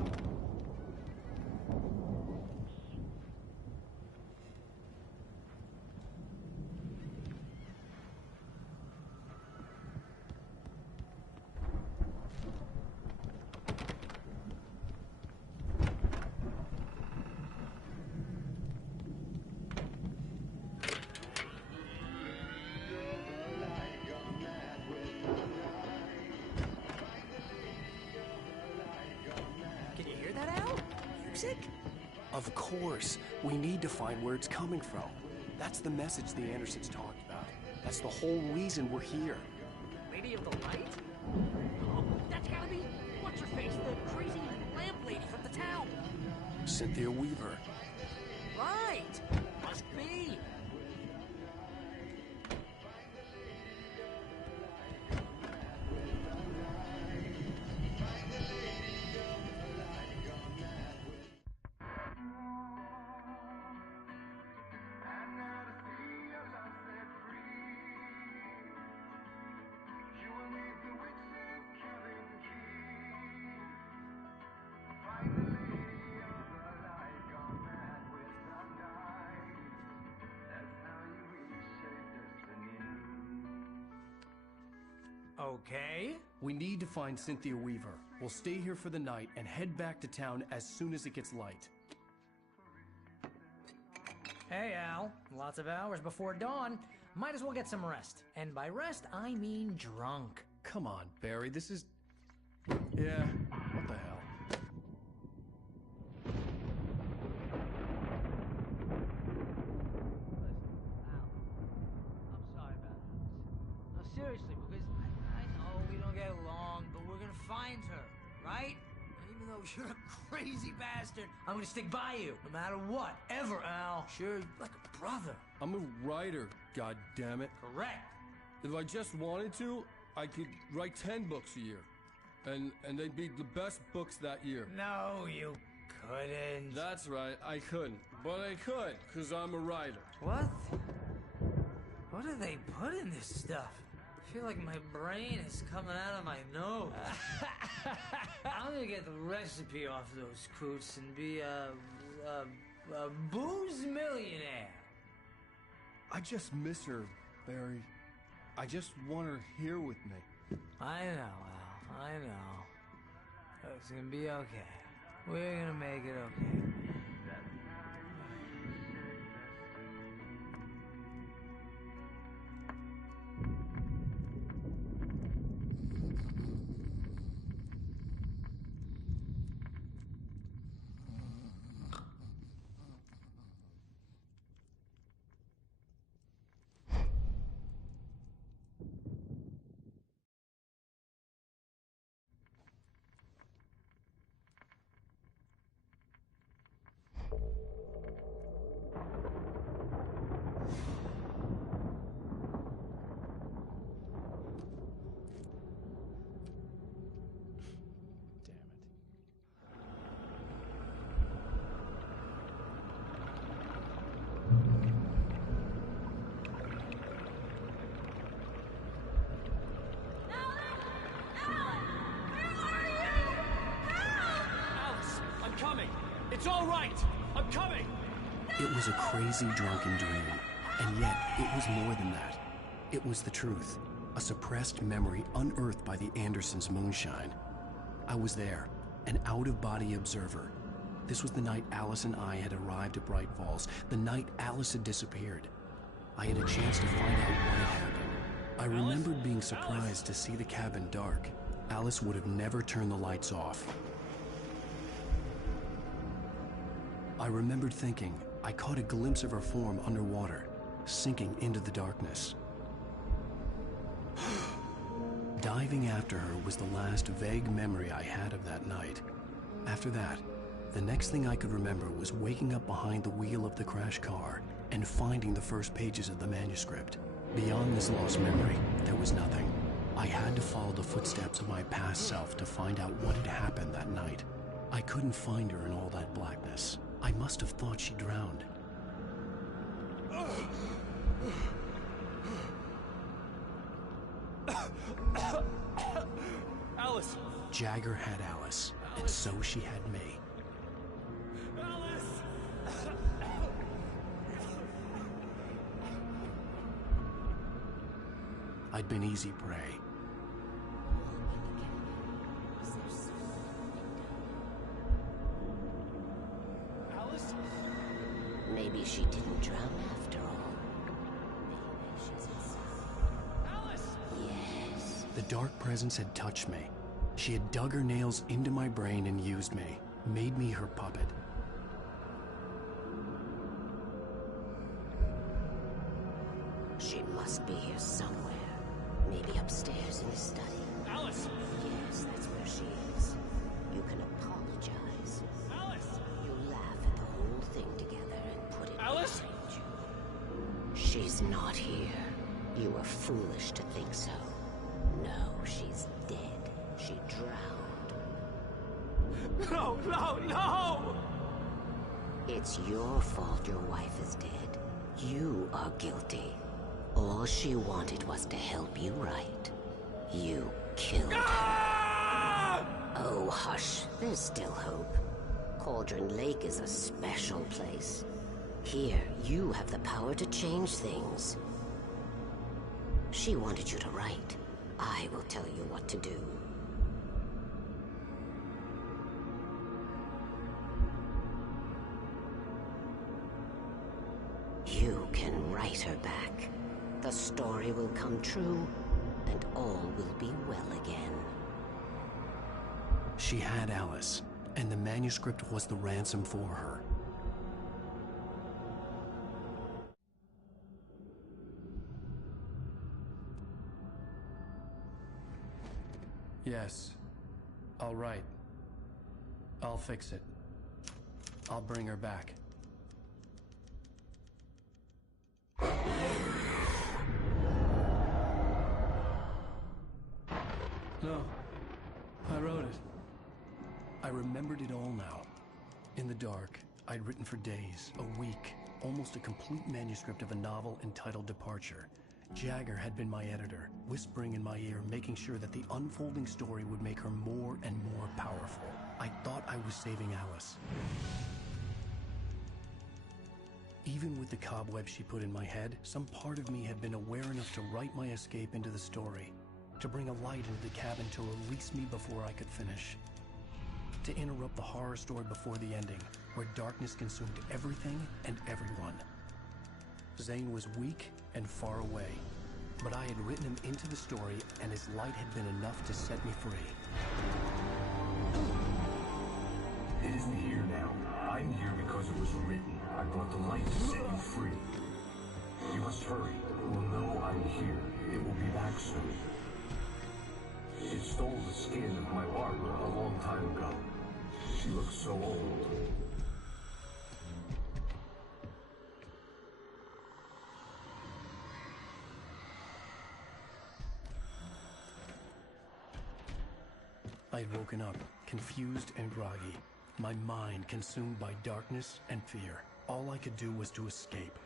Of course. We need to find where it's coming from. That's the message the Andersons talked about. That's the whole reason we're here. Lady of the Light? Oh, that's gotta be... What's her face? The crazy lamp lady from the town. Cynthia Weaver. Right! Must be. Okay. We need to find Cynthia Weaver. We'll stay here for the night and head back to town as soon as it gets light. Hey, Al. Lots of hours before dawn. Might as well get some rest. And by rest, I mean drunk. Come on, Barry, this is... Yeah, what the hell? I'm sorry about this. No, seriously, because I know we don't get along, but we're gonna find her, right? Even though you're a crazy bastard, I'm gonna stick by you, no matter what, ever, Al. Sure, like a brother. I'm a writer, goddammit. Correct. If I just wanted to, I could write 10 books a year. And they'd be the best books that year. No, you couldn't. That's right, I couldn't. But I could, because I'm a writer. What? What do they put in this stuff? I feel like my brain is coming out of my nose. I'm gonna get the recipe off those coots and be a booze millionaire. I just miss her, Barry. I just want her here with me. I know, Al. I know. It's gonna be okay. We're gonna make it okay. It's all right! I'm coming! It was a crazy drunken dream, and yet it was more than that. It was the truth, a suppressed memory unearthed by the Andersons' moonshine. I was there, an out-of-body observer. This was the night Alice and I had arrived at Bright Falls, the night Alice had disappeared. I had a chance to find out what had happened. I remembered being surprised to see the cabin dark. Alice would have never turned the lights off. I remembered thinking I caught a glimpse of her form underwater, sinking into the darkness. Diving after her was the last vague memory I had of that night. After that, the next thing I could remember was waking up behind the wheel of the crash car and finding the first pages of the manuscript. Beyond this lost memory, there was nothing. I had to follow the footsteps of my past self to find out what had happened that night. I couldn't find her in all that blackness. I must have thought she drowned. Alice! Jagger had Alice, and so she had me. Alice! I'd been easy prey. Alice? Maybe she didn't drown after all. Alice! Yes. The dark presence had touched me. She had dug her nails into my brain and used me, made me her puppet. She must be here somewhere. Maybe upstairs in the study. Alice! Yes, that's where she is. You can apologize. Alice! You laugh at the whole thing together and put it Alice! behind you. She's not here. You were foolish to think so. No, she's dead. She drowned. No, no, no! It's your fault your wife is dead. You are guilty. All she wanted was to help you right. You killed her. Oh, hush. There's still hope. Cauldron Lake is a special place. Here, you have the power to change things. She wanted you to write. I will tell you what to do. You can write her back. The story will come true, and all will be well again. She had Alice, and the manuscript was the ransom for her. Yes. All right. I'll fix it. I'll bring her back. No. I wrote it. I remembered it all now. In the dark, I'd written for days, a week, almost a complete manuscript of a novel entitled Departure. Jagger had been my editor, whispering in my ear, making sure that the unfolding story would make her more and more powerful. I thought I was saving Alice. Even with the cobwebs she put in my head, some part of me had been aware enough to write my escape into the story, to bring a light into the cabin to release me before I could finish, to interrupt the horror story before the ending, where darkness consumed everything and everyone. Zane was weak and far away, but I had written him into the story, and his light had been enough to set me free. It isn't here now. I'm here because it was written. I brought the light to set you free. You must hurry. It will know I'm here. It will be back soon. It stole the skin of my Barbara a long time ago. She looks so old. I'd woken up, confused and groggy, my mind consumed by darkness and fear. All I could do was to escape.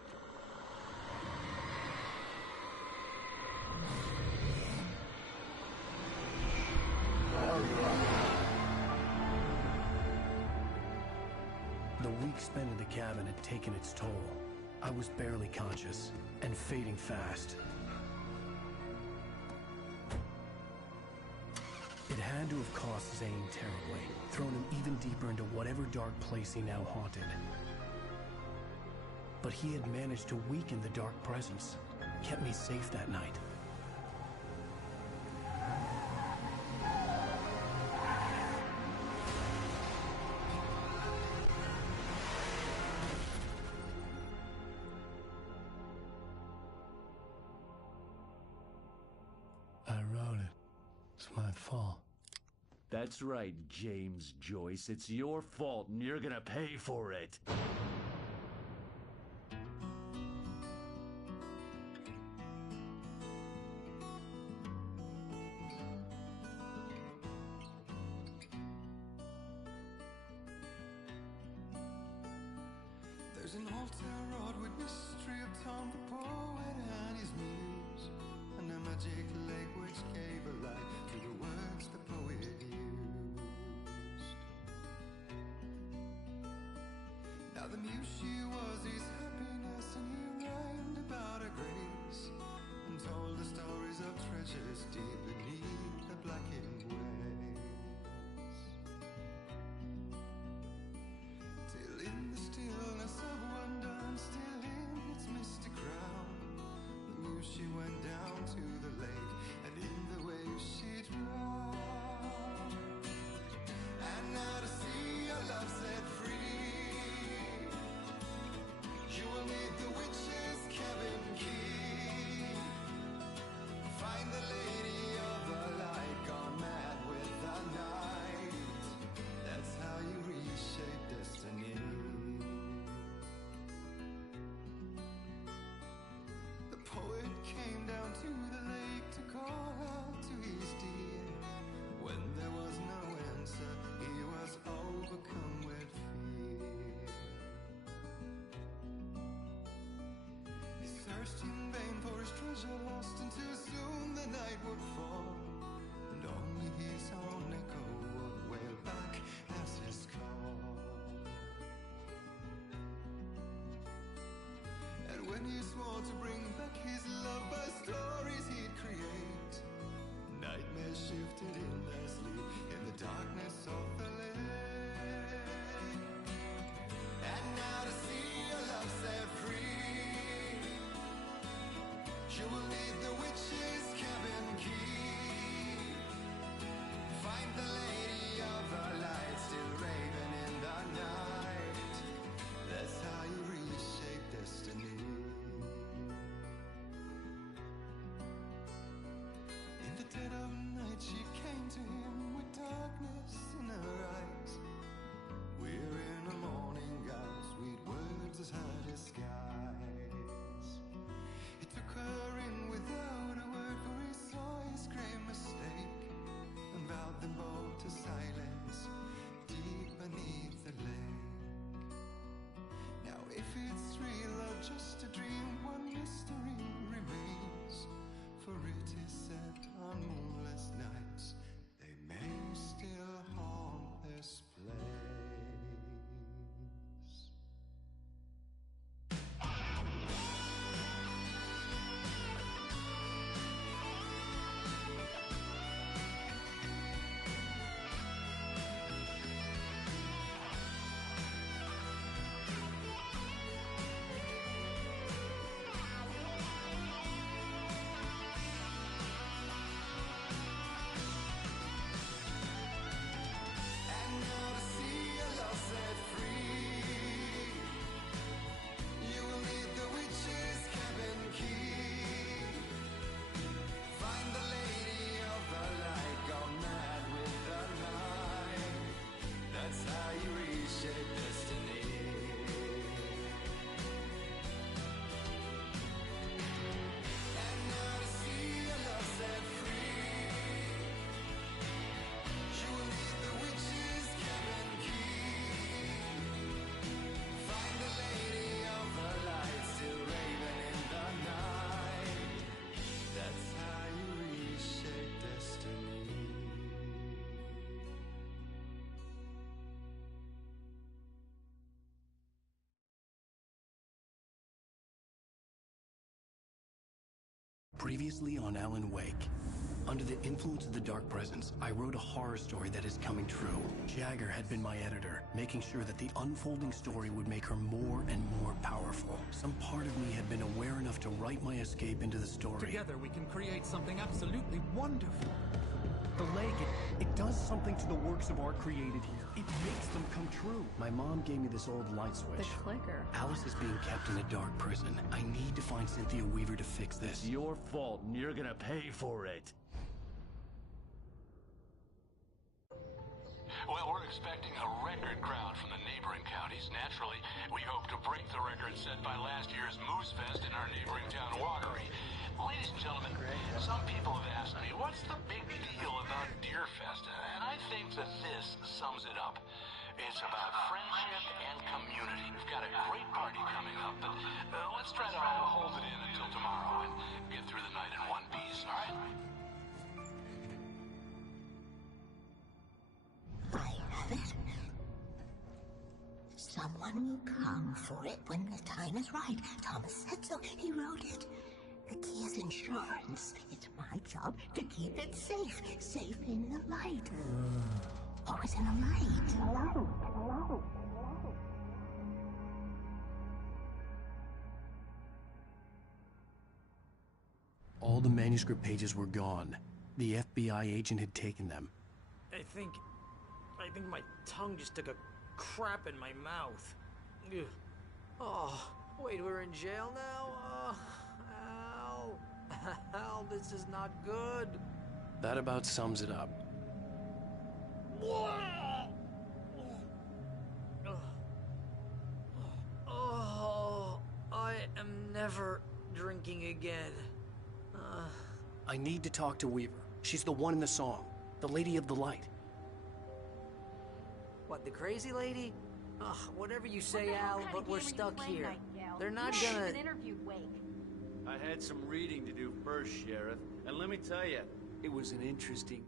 The week spent in the cabin had taken its toll. I was barely conscious, and fading fast. It had to have cost Zane terribly, thrown him even deeper into whatever dark place he now haunted. But he had managed to weaken the dark presence, kept me safe that night. I wrote it. It's my fault. That's right, James Joyce. It's your fault, and you're gonna pay for it. There's an old town road with mystery of Tom the poet and his muse, and a magic lake which gave a life to the words the poet used. Now the muse she was his happiness, and he rhymed about her grace, and told the stories of treasures deep beneath the blackened waves. Till in the stillness of wonder, and still in its misty crown, the muse she went down to the lake, and in the waves she drowned. And now to see your love set free, you will need the witch's cabin key. Find the lady of the light, gone mad with the night. That's how you reshape destiny. The poet came down to the lake to call out to his dear. When there was no answer, he was overcome with fear. He searched in vain for his treasure lost, and too soon the night would fall, and only his own echo would wail back as his call. And when he swore to bring back his love by stories he'd create, Nightmares shifted in their sleep in the darkness of the lake. And now to see your love set free, you will need the witch's cabin key. Find the lady of the light still raving in the night. That's how you reshape destiny. In the dead of night she came to him with darkness in her eyes. We're in a morning gown, sweet words as hard as skies. He took her in without a word, for he saw his grave mistake, and vowed them both to silence deep beneath the lake. Now if it's real or just a dream, one mystery remains, for it is said on moonless nights they may still haunt this place. And now to see your love set free, you will need the witch's cabin key. Find the lady of the light, go mad with the night. That's how you reshape destiny. And now to see your love set free, you will need the witch's cabin key. Find the lady of the light still raving in the night. That's how you reshape destiny. Previously on Alan Wake. Under the influence of the dark presence, I wrote a horror story that is coming true. Jagger had been my editor, making sure that the unfolding story would make her more and more powerful. Some part of me had been aware enough to write my escape into the story. Together we can create something absolutely wonderful. The lake, it does something to the works of art created here. It makes them come true. My mom gave me this old light switch. The clicker. Alice is being kept in a dark prison. I need to find Cynthia Weaver to fix this. It's your fault, and you're gonna pay for it. Well, we're expecting a record crowd from the neighboring counties. Naturally, we hope to break the record set by last year's Moose Fest in our neighboring town, Watery. Ladies and gentlemen, some people have asked me, what's the big deal about Deer Fest? And I think that this sums it up. It's about friendship and community. We've got a great party coming up, but let's try to hold it in until tomorrow and get through the night in one piece, all right? I have it. Someone will come for it when the time is right. Thomas said so. He wrote it. The key is insurance. It's my job to keep it safe. Safe in the light. Always in the light. All the manuscript pages were gone. The FBI agent had taken them. I think my tongue just took a crap in my mouth. Ugh. Oh, wait, we're in jail now? Al. Al, this is not good. That about sums it up. Oh, I am never drinking again. I need to talk to Weaver. She's the one in the song. The Lady of the Light. What, the crazy lady? Ugh, whatever you say, Al, but we're stuck here. They're not gonna... interviewed Wake. I had some reading to do first, Sheriff, and let me tell you, it was an interesting...